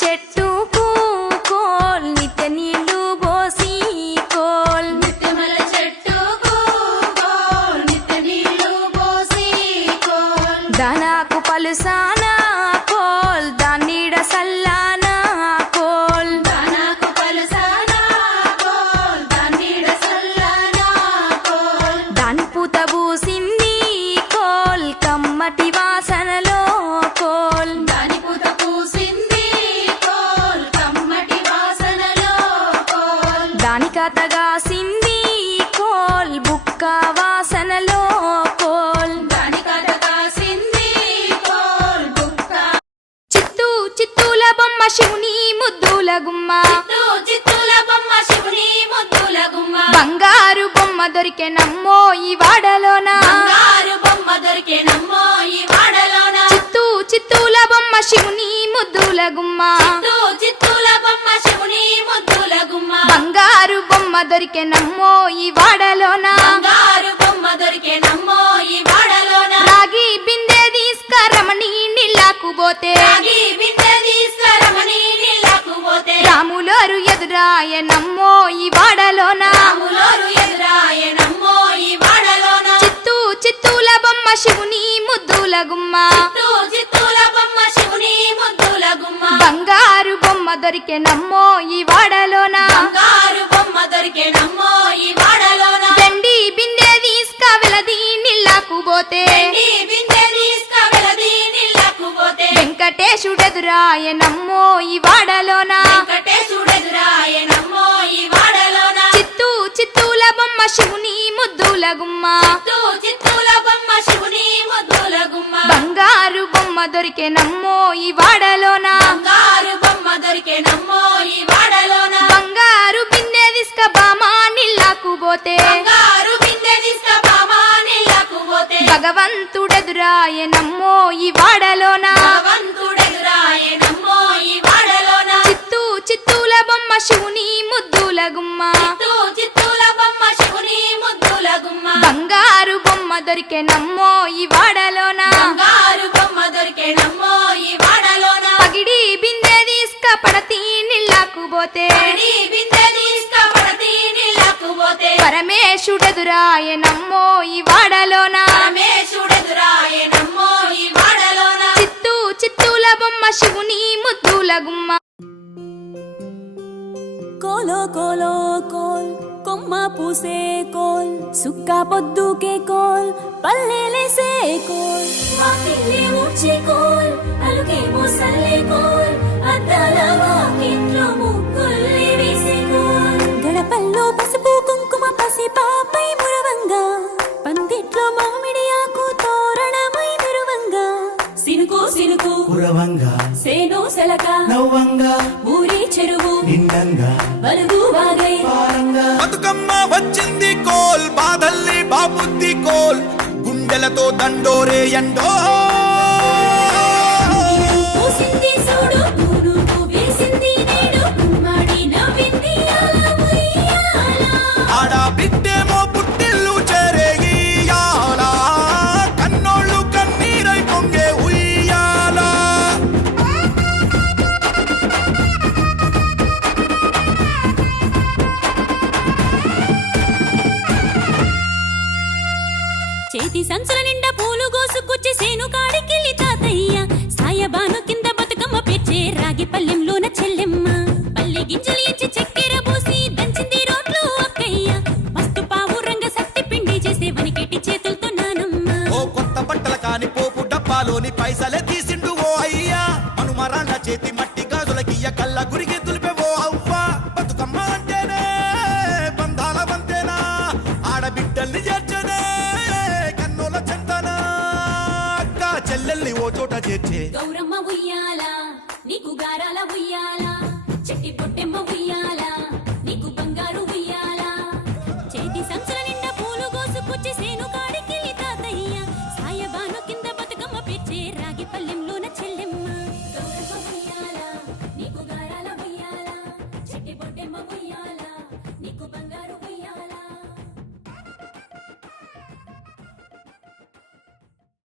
చెట్టుకు కోల్ నిత్య నీళ్లు పోసి కోల్ నిత్యమల చెట్టుకు కోల్ నిత్య నీళ్లు పోసి కోల్ దానాకు పలుసానా కోల్ దాన్నీడ సల్లానా కోల్ దానాకు పలుసానా కోల్ దాన్నీడ సల్లానా కోల్ దాని పూత పూసింది కోల్ కమ్మటి వాసనలో కోల్ దాని పూత పూసింది కోల్ కమ్మటి వాసనలో కోల్ దాని కథగాసింది కోల్ బుక్క వాసనలో కోల్ దాని కథ కాసింది కోల్ బుక్క చిత్తూ చిత్తూల బొమ్మ శివుని ముద్దుల గుమ్మ చిత్తూల బొమ్మ శివుని ముద్దుల గుమ్మ బంగారు బొమ్మ దొరికెనమ్మో ఈ వాడలోన బంగారు బొమ్మ దొరికేనమ్మో ఈ వాడలోన చిత్తూ చిత్తూల బొమ్మ శివుని ముద్దుల గుమ్మ చిత్తూల బొమ్మ శివుని ముద్దుల గుమ్మ బంగారు బొమ్మ దొరికెనమ్మో ఈ వాడలోన బంగారు బొమ్మ దొరికేనమ్మో ఈ వాడలోన రాగి బిందె తీసుకరమణి నీళ్ళకు పోతే రాగి బిందె తీసుకురమని నీళ్ళకు పోతే రాములోరు ఎదురాయనమ్మో ఈ వాడలోన రాములోరు ఎదురాయనమ్మో ఈ వాడలోన చిత్తూ చిత్తూల బొమ్మ శివుని ముద్దుల గుమ్మ చిత్తూల బొమ్మ శివుని ముద్దుల గుమ్మ బంగారు బొమ్మ దొరికెనమ్మో ఈ వాడలోన బంగారు బొమ్మ దొరికేనమ్మో ఈ వాడలోన వెండి బిందె తీసుక వెలది నీళ్ళకు పోతే వెండి బిందె తీసుకువెళది నీళ్ళకు పోతే వెంకటేశుడెదురాయనమ్మో ఈ వాడలోన వెంకటేశుడెదురాయనమ్మో ఈ వాడలోన చిత్తూ చిత్తూల బొమ్మ శివుని ముద్దుల గుమ్మ చిత్తూల బొమ్మ శివుని ముద్దుల గుమ్మ బంగారు బొమ్మ దొరికెనమ్మో ఈ వాడలోన బంగారు బొమ్మ దొరికేనమ్మో ఈ వాడలోన బంగారు బిందె తీసుక బామా నీళ్ళకు పోతే బంగారు బిందె తీసుకుపామా నీళ్ళకు పోతే భగవంతుడెదురాయనమ్మో ఈ వాడలోన భగవంతుడెదురాయనమ్మో ఈ వాడలోన చిత్తూ చిత్తూల బొమ్మ శివుని ముద్దుల గుమ్మ చిత్తూల బొమ్మ శివుని ముద్దుల గుమ్మ బంగారు బొమ్మ దొరికెనమ్మో ఈ వాడలోన బంగారు బొమ్మ దొరికేనమ్మో ఈ వాడలోన పగిడి బిందె తీసుక పడతి నీళ్ళకు పోతే పడి బిందె తీసుకుపడతి నీళ్ళకు పోతే పరమేశుడెదురాయనమ్మో ఈ వాడలోన పరమేశుడెదురాయనమ్మో ఈ వాడలోన చిత్తూ చిత్తూల బొమ్మ శివుని ముద్దుల గుమ్మ కోలో కోలో కోల్ కొమ్మ పూసే కోల్ సుక్క పొద్దుకే కోల్ పల్లెలేసే కోల్ వాకిలి ఊడ్చే కోల్ అలుగే మోసల్లే కోల్ అద్దాల వాకిట్లో ముగ్గుల్ని వేసే కోల్ గడపల్లో పసుపు కుంకుమ పసి పాపై మురవంగా పందిట్లో మామిడి ఆకు తోరణమై మెరువంగా సినుకు సినుకు పురవంగా సేను సెలక నవ్వంగా ఊరి చెరువు నిండంగా బలుగు వాగై పారంగా బతుకమ్మ వచ్చింది కోల్ బాధల్ని బాబుద్ది కోల్ గుండెలతో దండోరే ఎండో పూసింది చూడు పూనుకు వేసింది నేడు గుమ్మడి నవ్వింది అలా ఉయ్యాల. ఆడ బిడ్డేమో పుట్టిల్లు చెరేగియాల కన్నోళ్ళు కన్నీరై పొంగే ఉయ్యాల చేతి సంచుల నిండా పూలు గోసుకొచ్చి సేను కాడికెళ్ళి తాతయ్య సాయబాను కింద బతుకమ్మ పెచ్చే రాగి పల్లెంలోన చెల్లెమ్మ పల్లె గింజలు ఇచ్చి చక్కెర పోసి దంచింది రోడ్లు అక్కయ్య మస్తు పావు రంగ సత్తి పిండి చేసే వనికెట్టి చేతులతో నానమ్మ ఓ కొత్త బట్టల కాని పోపు డబ్బాలోని పైసలే తీసిండు ఓ అయ్యా మనుమరాళ్ళ చేతి మట్టి గాజులకియ్య కళ్ళ గురికి తులిపేవో అవ్వ బతుకమ్మ అంటేనే బంధాల వంతేనా ఆడబిడ్డల్ని చేర్చనే కన్నోల చెంతనా అక్క చెల్లెల్ని ఓ చోట చేర్చే గౌరమ్మ ఉయ్యాల